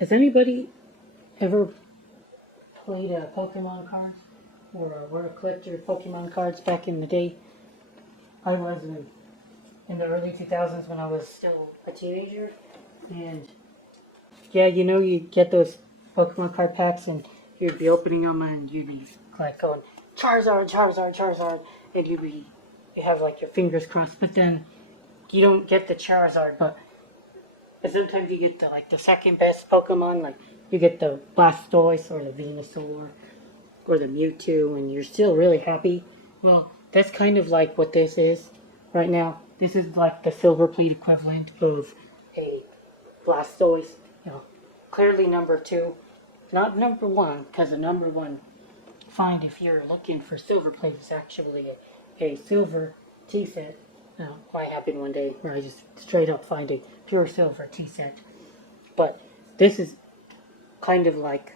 Has anybody ever played Pokemon cards or were a collector of Pokemon cards back in the day? I was in the early 2000s when I was still a teenager, and yeah, you know, you get those Pokemon card packs and you'd be opening them and you'd be like going Charizard, Charizard, Charizard, and you have like your fingers crossed, but then you don't get the Charizard, but sometimes you get the second best Pokemon, like you get the Blastoise or the Venusaur or the Mewtwo, and you're still really happy. Well, that's kind of like what this is right now. This is like the Silver Plate equivalent of a Blastoise. You know, clearly number two, not number one, because the number one find if you're looking for Silver Plate is actually a silver tea set. Now, might happen one day where I just straight up find a pure silver tea set. But this is kind of like,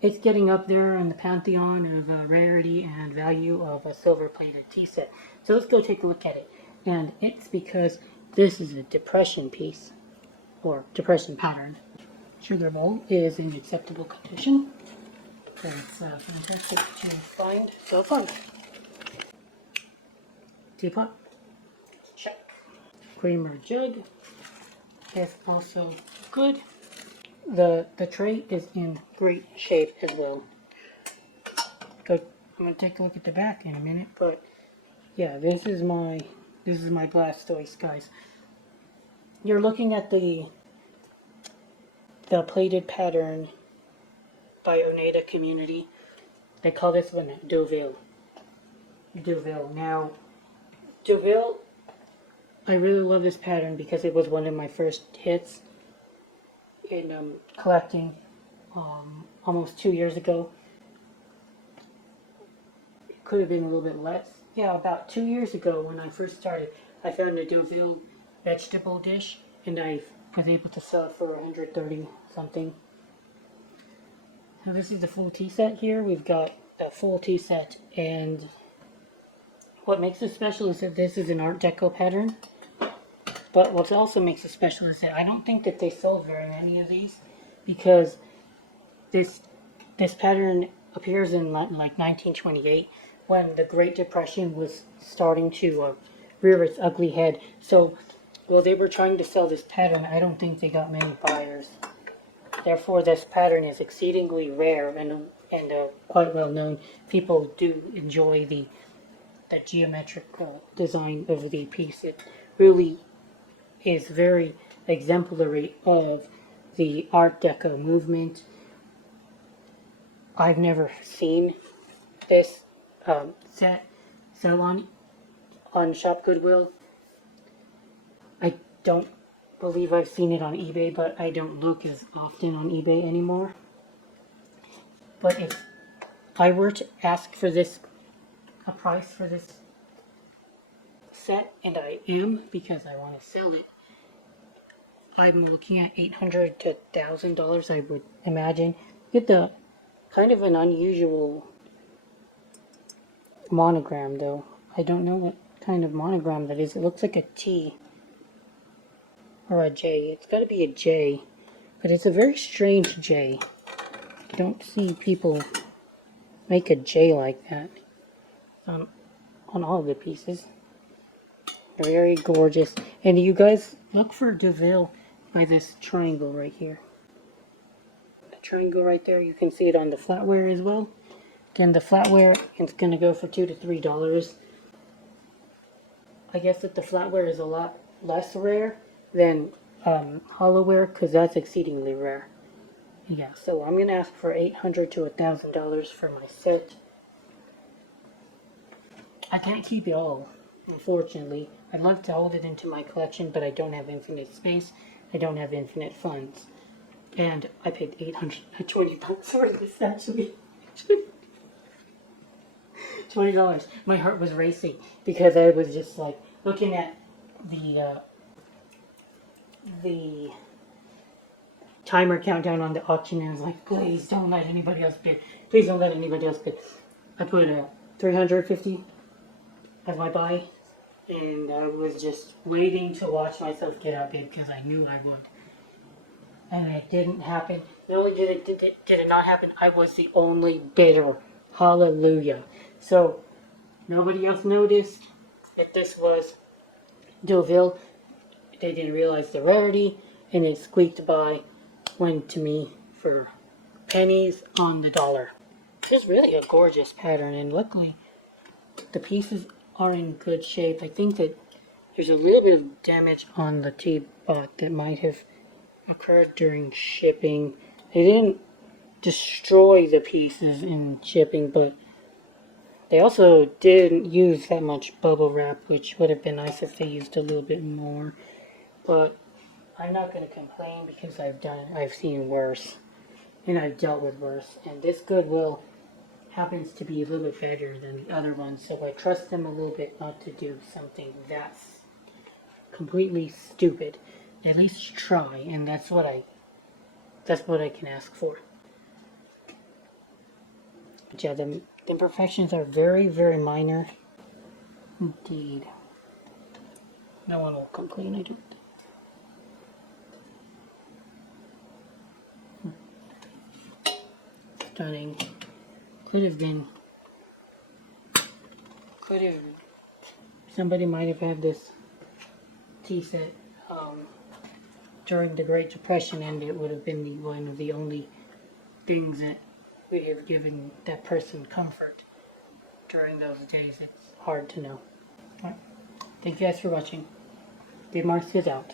it's getting up there in the pantheon of rarity and value of a silver plated tea set. So let's go take a look at it. And it's because this is a depression piece, or depression pattern. Sugar bowl is in acceptable condition. It's fantastic to find so far. Teapot, check. Creamer jug is also good. The tray is in great shape as well. I'm gonna take a look at the back in a minute, but yeah, this is my Blastoise, guys. You're looking at the plated pattern by Oneida community. They call this one Deauville. Deauville. Now, Deauville, I really love this pattern because it was one of my first hits in collecting almost 2 years ago. It could have been a little bit less. Yeah, about 2 years ago when I first started, I found a Deauville vegetable dish and I was able to sell it for 130 something. So this is the full tea set here. We've got the full tea set, and what makes it special is that this is an Art Deco pattern. But what also makes it special is that I don't think that they sold very many of these, because this pattern appears in like 1928 when the Great Depression was starting to rear its ugly head. So while they were trying to sell this pattern, I don't think they got many buyers. Therefore, this pattern is exceedingly rare and quite well known. People do enjoy the geometric design of the piece. It really is very exemplary of the Art Deco movement. I've never seen this set sell on Shop Goodwill. I don't believe I've seen it on eBay, but I don't look as often on eBay anymore. But if I were to ask for a price for this set, and I am because I want to sell it, I'm looking at $800 to $1,000, I would imagine. Get the kind of an unusual monogram, though. I don't know what kind of monogram that is. It looks like a T or a J. It's got to be a J, but it's a very strange J. I don't see people make a J like that on all of the pieces. They're very gorgeous. And you guys, look for Deauville by this triangle right here. The triangle right there, you can see it on the flatware as well. Again, the flatware is going to go for $2 to $3. I guess that the flatware is a lot less rare than hollowware, because that's exceedingly rare. Yeah, so I'm going to ask for $800 to $1,000 for my set. I can't keep it all, unfortunately. I'd love to hold it into my collection, but I don't have infinite space. I don't have infinite funds. And I paid $820 for this, actually. $20. My heart was racing because I was just like looking at the timer countdown on the auction, and I was like, please don't let anybody else bid. Please don't let anybody else bid. I put $350 as my buy, and I was just waiting to watch myself get outbid because I knew I would. and it didn't happen. Not only did it not happen, I was the only bidder. Hallelujah. So, nobody else noticed that this was Deauville. They didn't realize the rarity, and it squeaked by, went to me for pennies on the dollar. It's really a gorgeous pattern, and luckily the pieces are in good shape. I think that there's a little bit of damage on the T-bot that might have occurred during shipping. They didn't destroy the pieces in shipping, but they also didn't use that much bubble wrap, which would have been nice if they used a little bit more. But I'm not going to complain because I've seen worse, and I've dealt with worse. And this Goodwill happens to be a little bit better than the other ones, so I trust them a little bit not to do something that's completely stupid. At least try, and that's what I can ask for. But yeah, the imperfections are very, very minor indeed. No one will complain, I don't think. Stunning. Somebody might have had this tea set during the Great Depression, and it would have been one of the only things that would have given that person comfort during those days. It's hard to know. All right. Thank you guys for watching. Dave Marks is out.